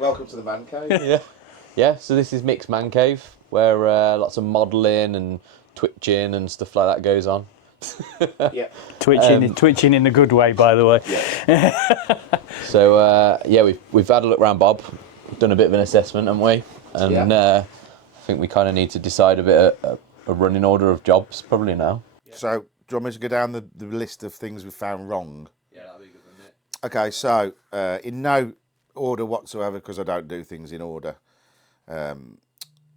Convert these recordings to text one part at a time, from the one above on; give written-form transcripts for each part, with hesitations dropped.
Welcome to the man cave. Yeah, so this is Mick's man cave, where lots of modelling and twitching and stuff like that goes on. Yeah. Twitching in a good way, by the way. Yeah. So we've had a look around Bob, done a bit of an assessment, haven't we? And I think we kind of need to decide a bit a running order of jobs probably now. So, do you want me to go down the list of things we found wrong? Yeah, that'd be good, wouldn't it? Okay, so in no order whatsoever, because I don't do things in order.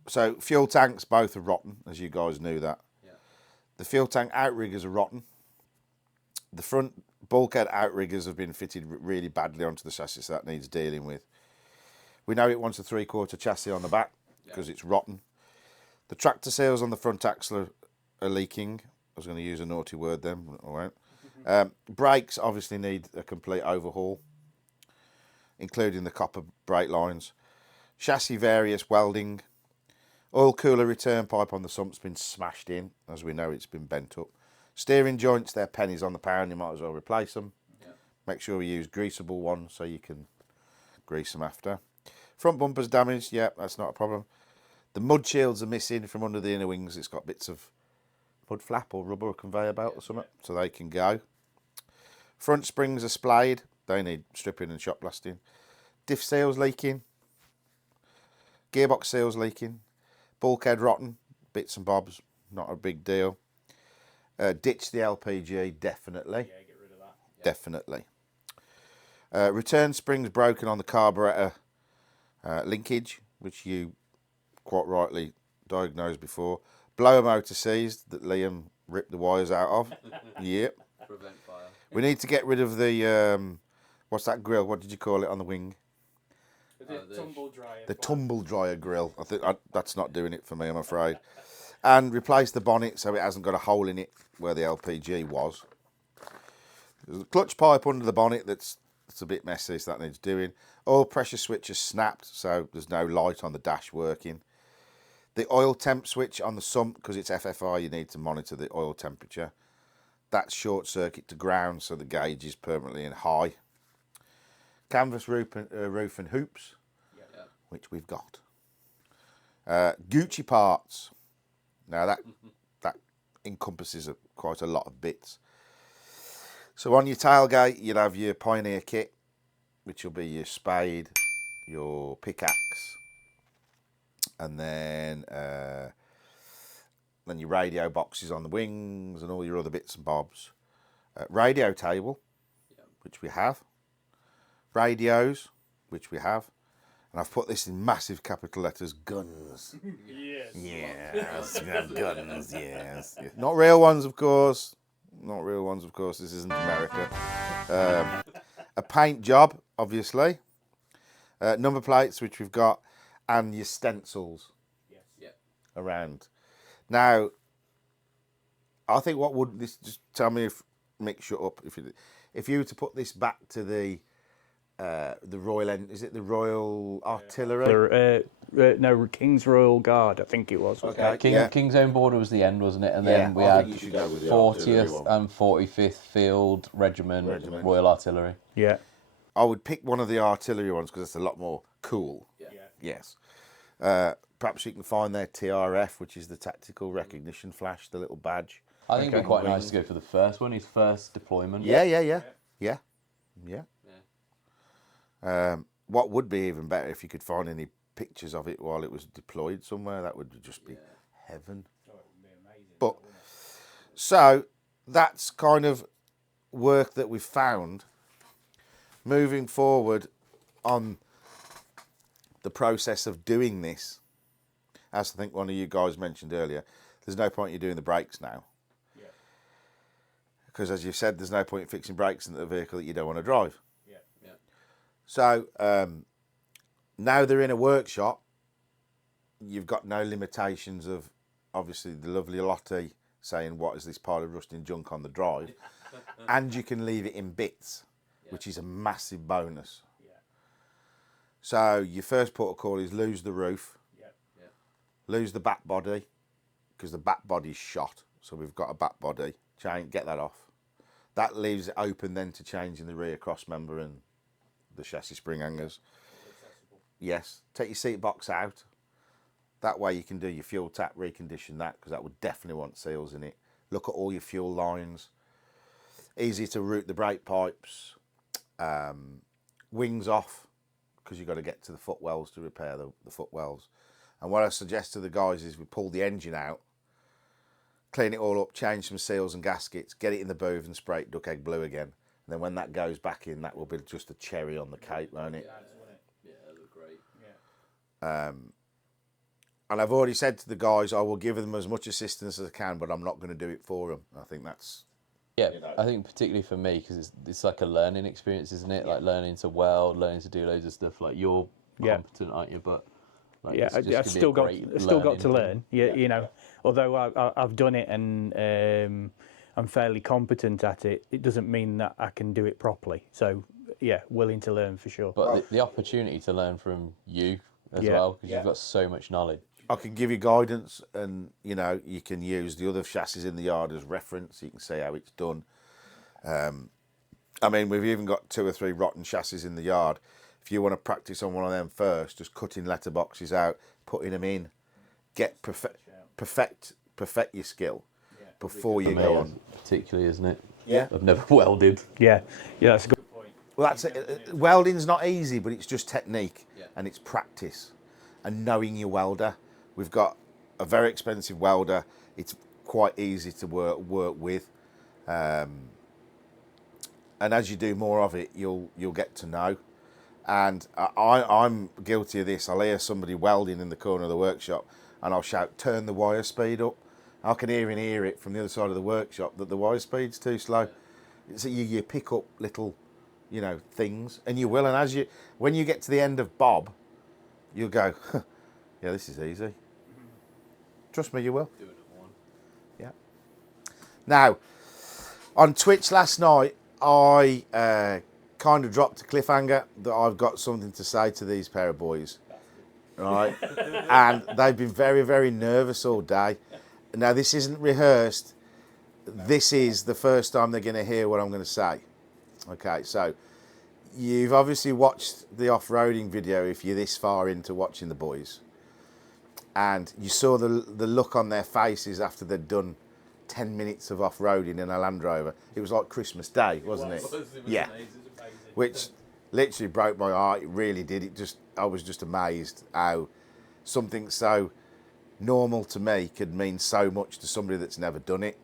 So fuel tanks both are rotten, as you guys knew that. Yeah. The fuel tank outriggers are rotten. The front bulkhead outriggers have been fitted really badly onto the chassis, so that needs dealing with. We know it wants a 3/4 chassis on the back because it's rotten. The tractor seals on the front axle are leaking. I was going to use a naughty word then, but I won't. Brakes obviously need a complete overhaul, including the copper brake lines. Chassis various welding. Oil cooler return pipe on the sump's been smashed in. As we know, it's been bent up. Steering joints, they're pennies on the pound. You might as well replace them. Yeah. Make sure we use greasable ones so you can grease them after. Front bumper's damaged. Yeah, that's not a problem. The mud shields are missing from under the inner wings. It's got bits of mud flap or rubber or conveyor belt or something, so they can go. Front springs are splayed. They need stripping and shot blasting. Diff seals leaking. Gearbox seals leaking. Bulkhead rotten. Bits and bobs. Not a big deal. Ditch the LPG, definitely. Yeah, get rid of that. Yeah. Definitely. Return springs broken on the carburetor linkage, which you quite rightly diagnosed before. Blower motor seized that Liam ripped the wires out of. Yep. Prevent fire. We need to get rid of the what's that grill? What did you call it on the wing? The tumble dryer. The tumble dryer grill. I think that's not doing it for me, I'm afraid. And replace the bonnet so it hasn't got a hole in it where the LPG was. There's a clutch pipe under the bonnet that's a bit messy, so that needs doing. Oil pressure switch is snapped, so there's no light on the dash working. The oil temp switch on the sump, because it's FFI, you need to monitor the oil temperature. That's short circuit to ground, so the gauge is permanently in high. Canvas roof and hoops, which we've got. Gucci parts. Now that encompasses quite a lot of bits. So on your tailgate, you'll have your Pioneer kit, which will be your spade, your pickaxe, and then your radio boxes on the wings and all your other bits and bobs. Radio table, which we have. Radios, which we have. And I've put this in massive capital letters, guns. Yes. Yes, we have guns, yes. Not real ones, of course. Not real ones, of course. This isn't America. A paint job, obviously. Number plates, which we've got. And your stencils around. Now, I think what would this, just tell me if, Mick, shut up. If you were to put this back to the Royal, is it the Royal Artillery? No, King's Royal Guard, I think it was. Okay. King's Own Border was the end, wasn't it? And then we had 40th and 45th Field Regiment, Royal Artillery. Yeah. I would pick one of the artillery ones because it's a lot more cool. Yeah. Yes. Perhaps you can find their TRF, which is the Tactical Recognition Flash, the little badge. I think it'd be quite nice to go for the first one, his first deployment. Yeah. What would be even better if you could find any pictures of it while it was deployed somewhere? That would just be heaven. Oh, it would be amazing. But so that's kind of work that we've found. Moving forward on the process of doing this, as I think one of you guys mentioned earlier, there's no point in you doing the brakes now. Yeah. Because as you've said, there's no point in fixing brakes in the vehicle that you don't want to drive. Yeah. So now they're in a workshop, you've got no limitations of, obviously, the lovely Lottie saying, what is this pile of rusting junk on the drive? And you can leave it in bits, which is a massive bonus. Yeah. So your first port of call is lose the roof, lose the back body, because the back body's shot. So we've got a back body, get that off. That leaves it open then to changing the rear cross member and the chassis spring hangers. yes. Take your seat box out. That way you can do your fuel tap, recondition that, because that would definitely want seals in it. Look at all your fuel lines. Easy to route the brake pipes. Wings off, because you've got to get to the footwells to repair the footwells. And what I suggest to the guys is we pull the engine out, clean it all up, change some seals and gaskets, get it in the booth and spray it duck egg blue again. And then when that goes back in, that will be just a cherry on the cake, won't it? Yeah, it looked great. Yeah. And I've already said to the guys, I will give them as much assistance as I can, but I'm not going to do it for them. I think that's... Yeah, I think particularly for me, because it's like a learning experience, isn't it? Like learning to weld, learning to do loads of stuff. Like you're competent, aren't you? But like, Yeah, I've still got to learn. Yeah, you know, although I've done it and I'm fairly competent at it, it doesn't mean that I can do it properly. So yeah, willing to learn for sure. But the opportunity to learn from you as well, because you've got so much knowledge. I can give you guidance, and you know, you can use the other chassis in the yard as reference. You can see how it's done. I mean, we've even got 2 or 3 rotten chassis in the yard. If you want to practice on one of them first, just cutting letterboxes out, putting them in, get perfect your skill before you go on. Particularly, isn't it? Yeah. I've never welded. Yeah, that's a good point. Well, that's it. Welding's not easy, but it's just technique and it's practice and knowing your welder. We've got a very expensive welder. It's quite easy to work with, and as you do more of it, you'll get to know. And I'm guilty of this. I'll hear somebody welding in the corner of the workshop, and I'll shout, "Turn the wire speed up." I can hear it from the other side of the workshop that the wire speed's too slow. So you pick up little, you know, things, and you will. And when you get to the end of Bob, you'll go, "Yeah, this is easy." Trust me, you will. Do another one. Yeah. Now, on Twitch last night, I kind of dropped a cliffhanger that I've got something to say to these pair of boys. Right? And they've been very, very nervous all day. Now, this isn't rehearsed. This is the first time they're going to hear what I'm going to say. Okay, so you've obviously watched the off-roading video if you're this far into watching the boys. And you saw the look on their faces after they'd done 10 minutes of off-roading in a Land Rover. It was like Christmas Day, wasn't it? Yeah. Which literally broke my heart. It really did. I was just amazed how something so normal to me could mean so much to somebody that's never done it.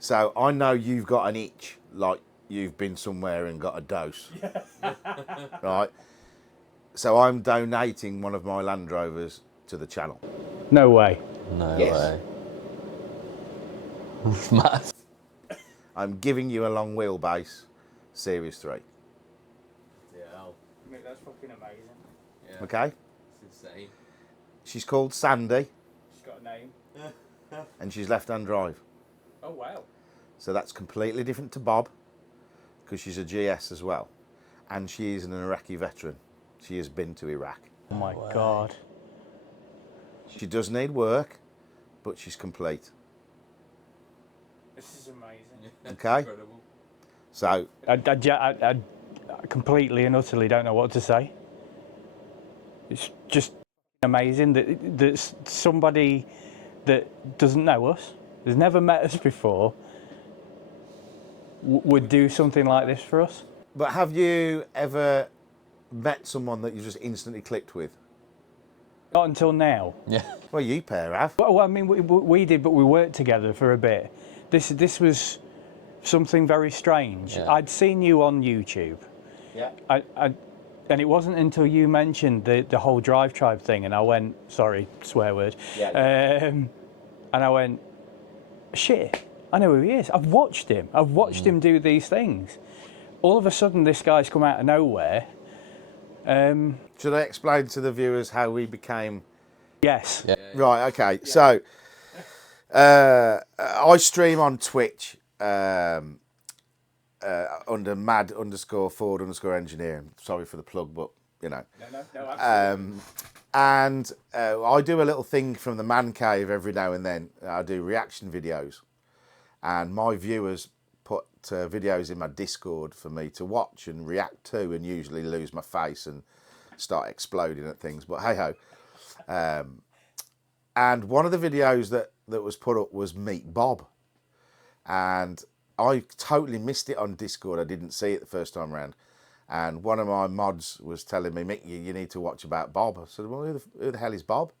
So I know you've got an itch, like you've been somewhere and got a dose. Right? So I'm donating one of my Land Rovers to the channel. No way. No Yes. way. Mad. I'm giving you a long wheelbase Series 3. Yeah, That's fucking amazing. Okay? it's insane. She's called Sandy, She's got a name. and she's left-hand drive. Oh wow. So that's completely different to Bob, because she's a GS as well. And she is an Iraqi veteran. She has been to Iraq. Oh my God. She does need work, but she's complete. This is amazing. Okay? Incredible. So, I completely and utterly don't know what to say. It's just amazing that somebody that doesn't know us, has never met us before, would do something like this for us. but have you ever met someone that you just instantly clicked with? Not until now. Yeah. Well, you pair have. Well, I mean, we did, but we worked together for a bit. This was something very strange. Yeah. I'd seen you on YouTube. Yeah. And it wasn't until you mentioned the whole Drive Tribe thing, and I went, sorry, swear word. Yeah. And I went, shit, I know who he is. I've watched him. I've watched him do these things. All of a sudden, this guy's come out of nowhere. Should I explain to the viewers how we became... Yes. Yeah. Right, okay. Yeah. So, I stream on Twitch under mad_Ford_engineering. Sorry for the plug, but, you know. No, absolutely. And I do a little thing from the man cave every now and then. I do reaction videos. And my viewers put videos in my Discord for me to watch and react to, and usually lose my face and start exploding at things. But hey ho. And one of the videos that was put up was Meet Bob. And I totally missed it on Discord. I didn't see it the first time around. And one of my mods was telling me, Mick, you need to watch about Bob. I said, well, who the hell is Bob?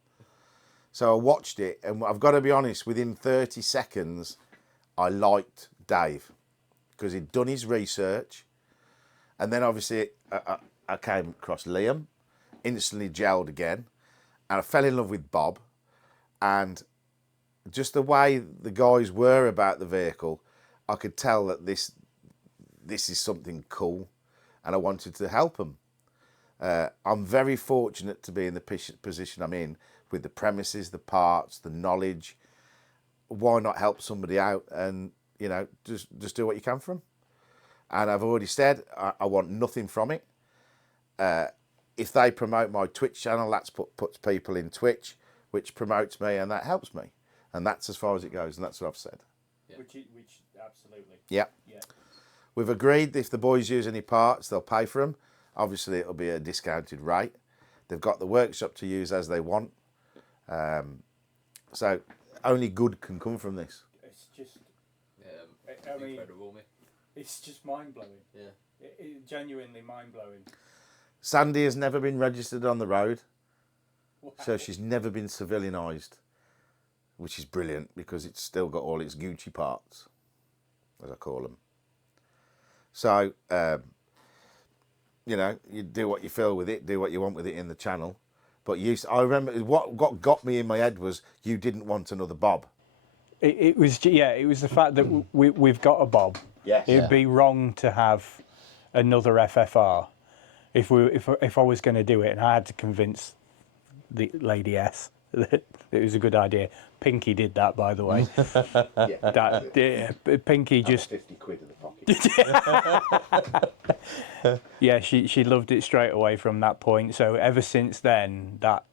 So I watched it, and I've got to be honest, within 30 seconds, I liked Dave because he'd done his research. And then obviously I came across Liam, instantly gelled again, and I fell in love with Bob. And just the way the guys were about the vehicle, I could tell that this is something cool, and I wanted to help them. I'm very fortunate to be in the position I'm in with the premises, the parts, the knowledge. Why not help somebody out and, you know, just do what you can for them? And I've already said I want nothing from it. If they promote my Twitch channel, that's puts people in Twitch, which promotes me, and that helps me. And that's as far as it goes, and that's what I've said. Yeah. Which absolutely. Yeah. Yeah. We've agreed if the boys use any parts, they'll pay for them. Obviously, it'll be a discounted rate. They've got the workshop to use as they want. So only good can come from this. It's just, I mean, incredible, mate. It's just mind-blowing. Yeah. Genuinely mind-blowing. Sandy has never been registered on the road. Wow. So she's never been civilianised, which is brilliant because it's still got all its Gucci parts, as I call them. So, you know, you do what you feel with it, do what you want with it in the channel. But I remember what got me in my head was you didn't want another Bob. It was the fact that we've got a Bob. Yes. It'd be wrong to have another FFR if I was going to do it, and I had to convince the Lady S that it was a good idea. Pinky did that, by the way. Pinky just 50 quid in the pocket. Yeah, she loved it straight away from that point. So ever since then, that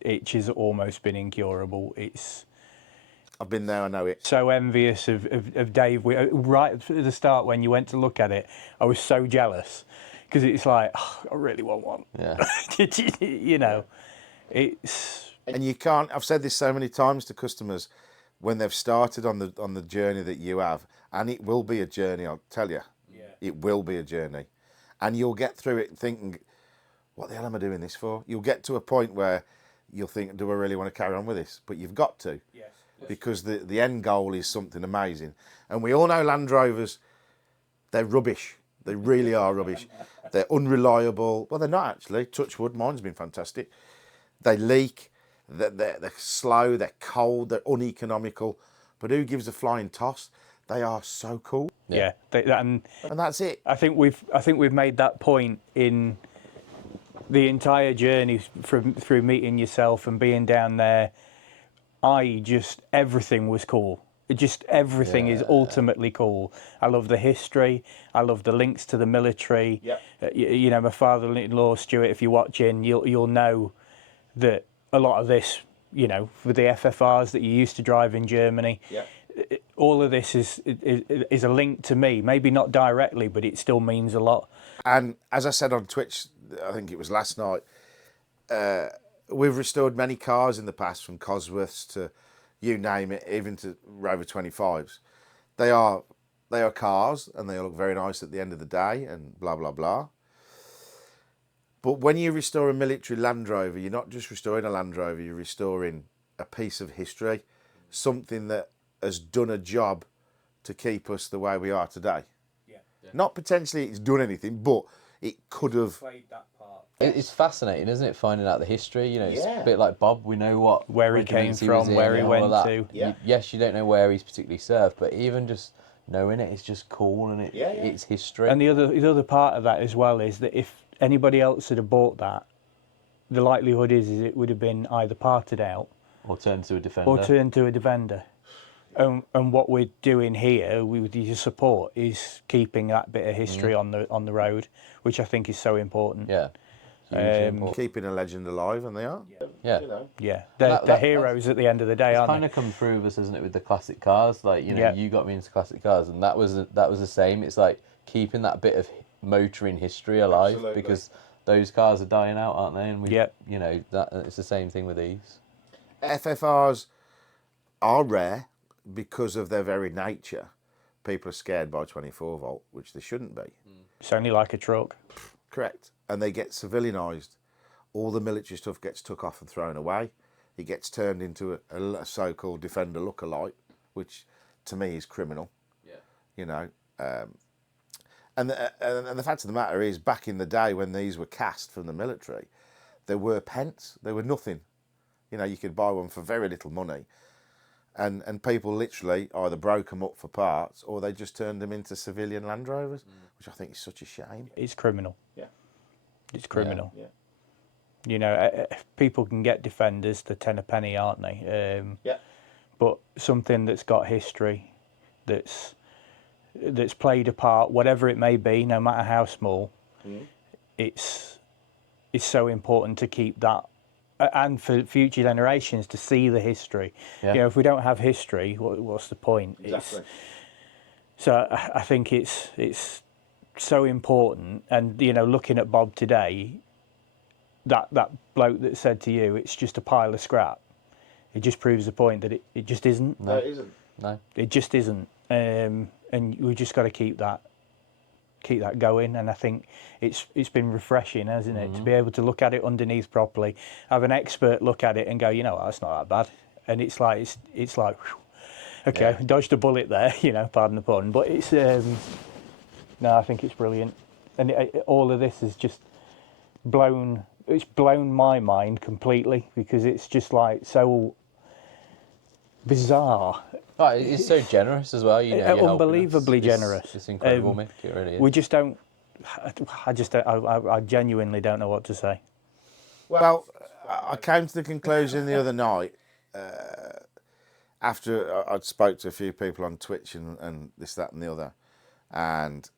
itch has almost been incurable. I've been there, I know it. So envious of Dave. Right at the start when you went to look at it, I was so jealous because it's like, oh, I really want one. Yeah. You know, it's. And you can't. I've said this so many times to customers when they've started on the journey that you have, and it will be a journey. I'll tell you. Yeah. It will be a journey, and you'll get through it thinking, "What the hell am I doing this for?" You'll get to a point where you'll think, "Do I really want to carry on with this?" But you've got to. Yes. Because the end goal is something amazing. And we all know Land Rovers, they're rubbish. They really are rubbish. They're unreliable. Well, they're not actually. Touch wood, mine's been fantastic. They leak, they're slow, they're cold, they're uneconomical. But who gives a flying toss? They are so cool. Yeah, and that's it. I think we've made that point in the entire journey through meeting yourself and being down there. Everything was cool. Everything is ultimately cool. I love the history. I love the links to the military. Yep. You know, my father-in-law, Stuart, if you're watching, you'll know that a lot of this, you know, with the FFRs that you used to drive in Germany, all of this is a link to me. Maybe not directly, but it still means a lot. And as I said on Twitch, I think it was last night, we've restored many cars in the past, from Cosworths to you name it, even to Rover 25s. They are cars, and they look very nice at the end of the day, and blah, blah, blah. But when you restore a military Land Rover, you're not just restoring a Land Rover, you're restoring a piece of history, something that has done a job to keep us the way we are today. Yeah. Not potentially it's done anything, but it could have played that part. It's fascinating, isn't it, finding out the history? You know, it's a bit like Bob. We know where he came from, where he went to. Yeah. Yes, you don't know where he's particularly served, but even just knowing it's just cool, and it's history. And the other part of that as well is that if anybody else had bought that, the likelihood is it would have been either parted out or turned to a Defender. And what we're doing here with your support is keeping that bit of history on the road, which I think is so important. Yeah. keeping a legend alive, and they are. Yeah. You know. Yeah, they're heroes at the end of the day, aren't they? It's kind of come through with us, hasn't it, with the classic cars? Like, you know, you got me into classic cars, and that was the same. It's like keeping that bit of motoring history alive. Absolutely. Because those cars are dying out, aren't they? And we, Yeah. you know, that it's the same thing with these. FFRs are rare because of their very nature. People are scared by 24 volt, which they shouldn't be. It's only like a truck. Correct. And they get civilianised. All the military stuff gets took off and thrown away. It gets turned into a so-called Defender lookalike, which to me is criminal. Yeah. You know. And the fact of the matter is, back in the day when these were cast from the military, there were pence. They were nothing. You know, you could buy one for very little money. And people literally either broke them up for parts or they just turned them into civilian Land Rovers, which I think is such a shame. It's criminal. Yeah. It's criminal. Yeah. You know, people can get Defenders, they're 10 a penny, aren't they? Yeah. But something that's got history, that's played a part, whatever it may be, no matter how small, it's so important to keep that, and for future generations to see the history. Yeah. You know, if we don't have history, what's the point? Exactly. So I think it's so important. And you know, looking at Bob today, that bloke that said to you, it's just a pile of scrap, it just proves the point that it just isn't. No, it isn't. No. It just isn't. And we just got to keep that going. And I think it's been refreshing, hasn't it, to be able to look at it underneath properly, have an expert look at it and go, you know, that's not that bad. And it's like whew, okay, dodged a bullet there, you know, pardon the pun. But it's no, I think it's brilliant, and all of this is just blown my mind completely, because it's just like so bizarre. Oh, it's so generous as well. You know, you're unbelievably helping us. generous. It's incredible, Mick. It really is. We just don't. I genuinely don't know what to say. Well, I came to the conclusion the other night, after I'd spoke to a few people on Twitch and this, that and the other, and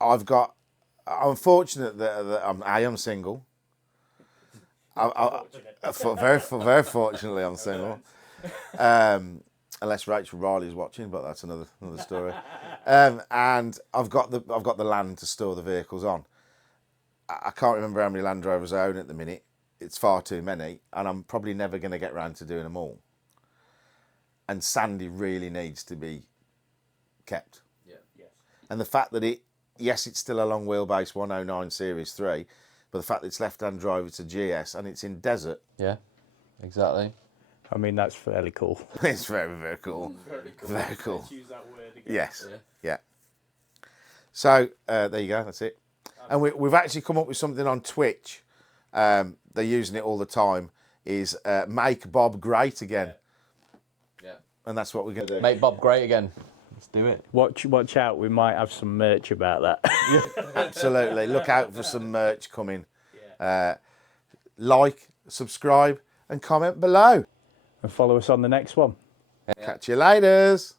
I'm fortunate that I am single. Very fortunately, I'm single. Unless Rachel Riley's watching, but that's another story. And I've got the land to store the vehicles on. I can't remember how many Land Rovers I own at the minute. It's far too many, and I'm probably never going to get round to doing them all. And Sandy really needs to be kept. Yeah. Yes. And the fact that it's still a long wheelbase 109 Series 3, but the fact that it's left-hand drive, it's a GS, and it's in desert. Yeah, exactly. I mean, that's fairly cool. It's very, very cool. Very cool. Very cool. Let's use that word again. Yes. Yeah. So there you go. That's it. And we've actually come up with something on Twitch. They're using it all the time. Is make Bob great again. Yeah. And that's what we're going to do. Make Bob great again. Let's do it. Watch out. We might have some merch about that. Absolutely. Look out for some merch coming. Like, subscribe, and comment below. And follow us on the next one. Catch you laters.